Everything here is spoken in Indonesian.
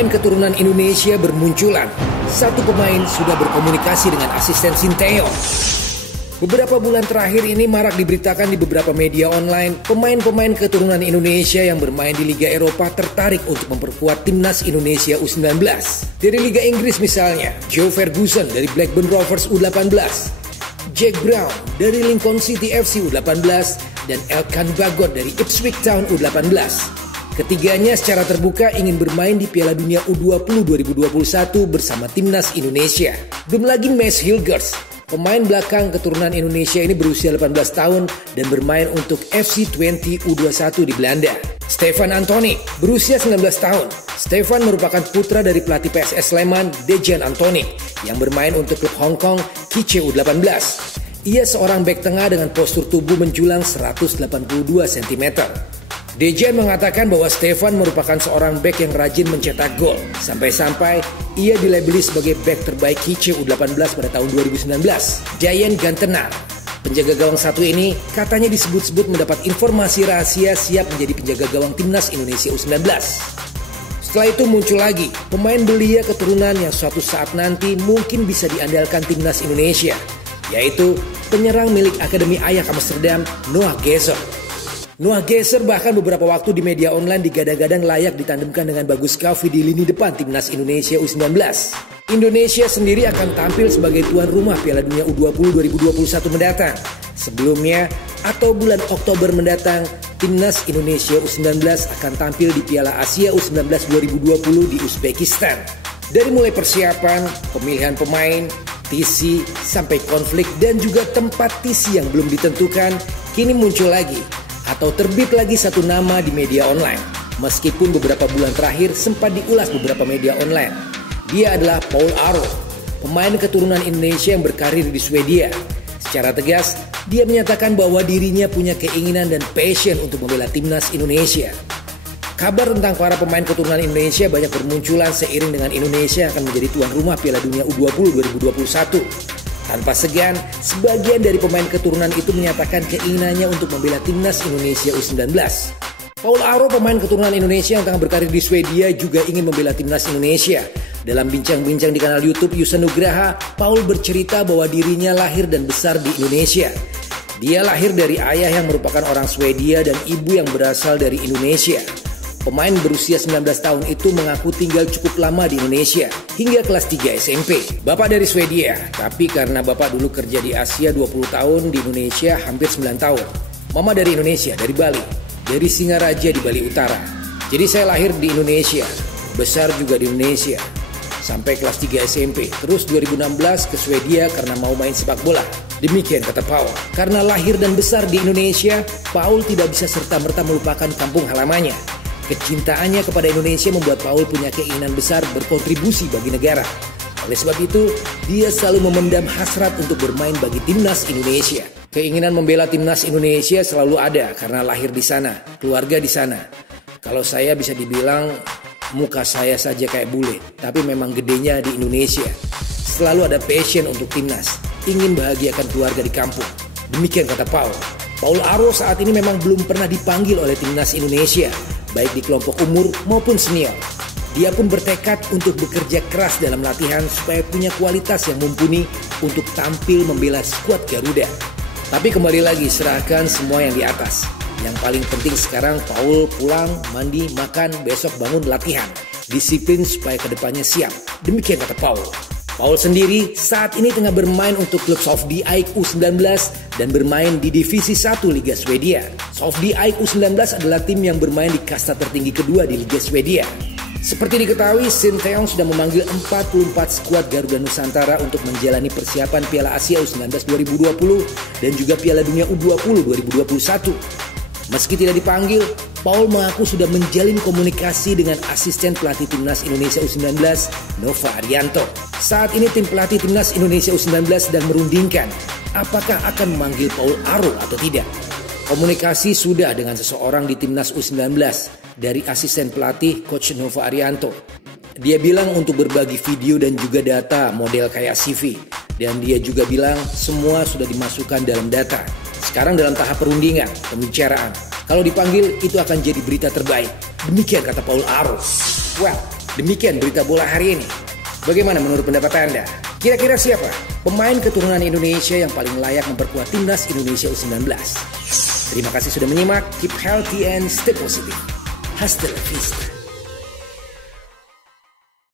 Pemain keturunan Indonesia bermunculan. Satu pemain sudah berkomunikasi dengan asisten Sinteyong. Beberapa bulan terakhir ini marak diberitakan di beberapa media online, pemain-pemain keturunan Indonesia yang bermain di Liga Eropa tertarik untuk memperkuat timnas Indonesia U19. Dari Liga Inggris misalnya, Joe Ferguson dari Blackburn Rovers U18, Jack Brown dari Lincoln City FC U18, dan Elkan Bagot dari Ipswich Town U18. Ketiganya secara terbuka ingin bermain di Piala Dunia U20 2021 bersama timnas Indonesia. Belum lagi Mads Hilgers, pemain belakang keturunan Indonesia ini berusia 18 tahun dan bermain untuk FC Twente U21 di Belanda. Stefan Anthony berusia 19 tahun. Stefan merupakan putra dari pelatih PSS Sleman, Dejan Anthony, yang bermain untuk klub Hong Kong, Kice U18. Ia seorang bek tengah dengan postur tubuh menjulang 182 cm. Dejan mengatakan bahwa Stefan merupakan seorang bek yang rajin mencetak gol. Sampai-sampai ia dilabeli sebagai bek terbaik Kice U18 pada tahun 2019. Dayan Gantenar, penjaga gawang satu ini, katanya disebut-sebut mendapat informasi rahasia siap menjadi penjaga gawang timnas Indonesia U19. Setelah itu muncul lagi pemain belia keturunan yang suatu saat nanti mungkin bisa diandalkan timnas Indonesia, yaitu penyerang milik Akademi Ajax Amsterdam, Noah Gesser. Noah Gesser bahkan beberapa waktu di media online digadang-gadang layak ditandemkan dengan Bagus Kavi di lini depan timnas Indonesia U19. Indonesia sendiri akan tampil sebagai tuan rumah Piala Dunia U20 2021 mendatang. Sebelumnya atau bulan Oktober mendatang, timnas Indonesia U19 akan tampil di Piala Asia U19 2020 di Uzbekistan. Dari mulai persiapan, pemilihan pemain, TC, sampai konflik dan juga tempat TC yang belum ditentukan, kini muncul lagi atau terbit lagi satu nama di media online. Meskipun beberapa bulan terakhir sempat diulas beberapa media online. Dia adalah Paul Aro, pemain keturunan Indonesia yang berkarir di Swedia. Secara tegas, dia menyatakan bahwa dirinya punya keinginan dan passion untuk membela timnas Indonesia. Kabar tentang para pemain keturunan Indonesia banyak bermunculan seiring dengan Indonesia akan menjadi tuan rumah Piala Dunia U20 2021. Tanpa segan, sebagian dari pemain keturunan itu menyatakan keinginannya untuk membela timnas Indonesia U19. Paul Aro, pemain keturunan Indonesia yang tengah berkarir di Swedia, juga ingin membela timnas Indonesia. Dalam bincang-bincang di kanal YouTube Yusa Nugraha, Paul bercerita bahwa dirinya lahir dan besar di Indonesia. Dia lahir dari ayah yang merupakan orang Swedia dan ibu yang berasal dari Indonesia. Pemain berusia 19 tahun itu mengaku tinggal cukup lama di Indonesia hingga kelas 3 SMP. Bapak dari Swedia, tapi karena bapak dulu kerja di Asia 20 tahun, di Indonesia hampir 9 tahun. Mama dari Indonesia, dari Bali, dari Singaraja di Bali Utara. Jadi saya lahir di Indonesia, besar juga di Indonesia, sampai kelas 3 SMP. Terus 2016 ke Swedia karena mau main sepak bola. Demikian kata Paul. Karena lahir dan besar di Indonesia, Paul tidak bisa serta-merta melupakan kampung halamannya. Kecintaannya kepada Indonesia membuat Paul punya keinginan besar berkontribusi bagi negara. Oleh sebab itu, dia selalu memendam hasrat untuk bermain bagi timnas Indonesia. Keinginan membela timnas Indonesia selalu ada karena lahir di sana, keluarga di sana. Kalau saya bisa dibilang muka saya saja kayak bule, tapi memang gedenya di Indonesia. Selalu ada passion untuk timnas, ingin bahagiakan keluarga di kampung. Demikian kata Paul. Paul Aro saat ini memang belum pernah dipanggil oleh timnas Indonesia, baik di kelompok umur maupun senior. Dia pun bertekad untuk bekerja keras dalam latihan supaya punya kualitas yang mumpuni untuk tampil membela skuad Garuda. Tapi kembali lagi, serahkan semua yang di atas. Yang paling penting sekarang Paul pulang, mandi, makan, besok bangun latihan. Disiplin supaya kedepannya siap. Demikian kata Paul. Paul sendiri saat ini tengah bermain untuk klub Sofdy AIK U19 dan bermain di Divisi 1 Liga Swedia. Sofdy AIK U19 adalah tim yang bermain di kasta tertinggi kedua di Liga Swedia. Seperti diketahui, Sinteyong sudah memanggil 44 skuad Garuda Nusantara untuk menjalani persiapan Piala Asia U19 2020 dan juga Piala Dunia U20 2021. Meski tidak dipanggil, Paul mengaku sudah menjalin komunikasi dengan asisten pelatih timnas Indonesia U19, Nova Arianto. Saat ini tim pelatih timnas Indonesia U19 sedang merundingkan apakah akan memanggil Paul Aro atau tidak. Komunikasi sudah dengan seseorang di timnas U19 dari asisten pelatih Coach Nova Arianto. Dia bilang untuk berbagi video dan juga data model kayak CV. Dan dia juga bilang semua sudah dimasukkan dalam data. Sekarang dalam tahap perundingan, pembicaraan. Kalau dipanggil itu akan jadi berita terbaik. Demikian kata Paul Aro. Well, Demikian berita bola hari ini. Bagaimana menurut pendapat Anda? Kira-kira siapa pemain keturunan Indonesia yang paling layak memperkuat timnas Indonesia U19? Terima kasih sudah menyimak. Keep healthy and stay positive. Hasta la vista.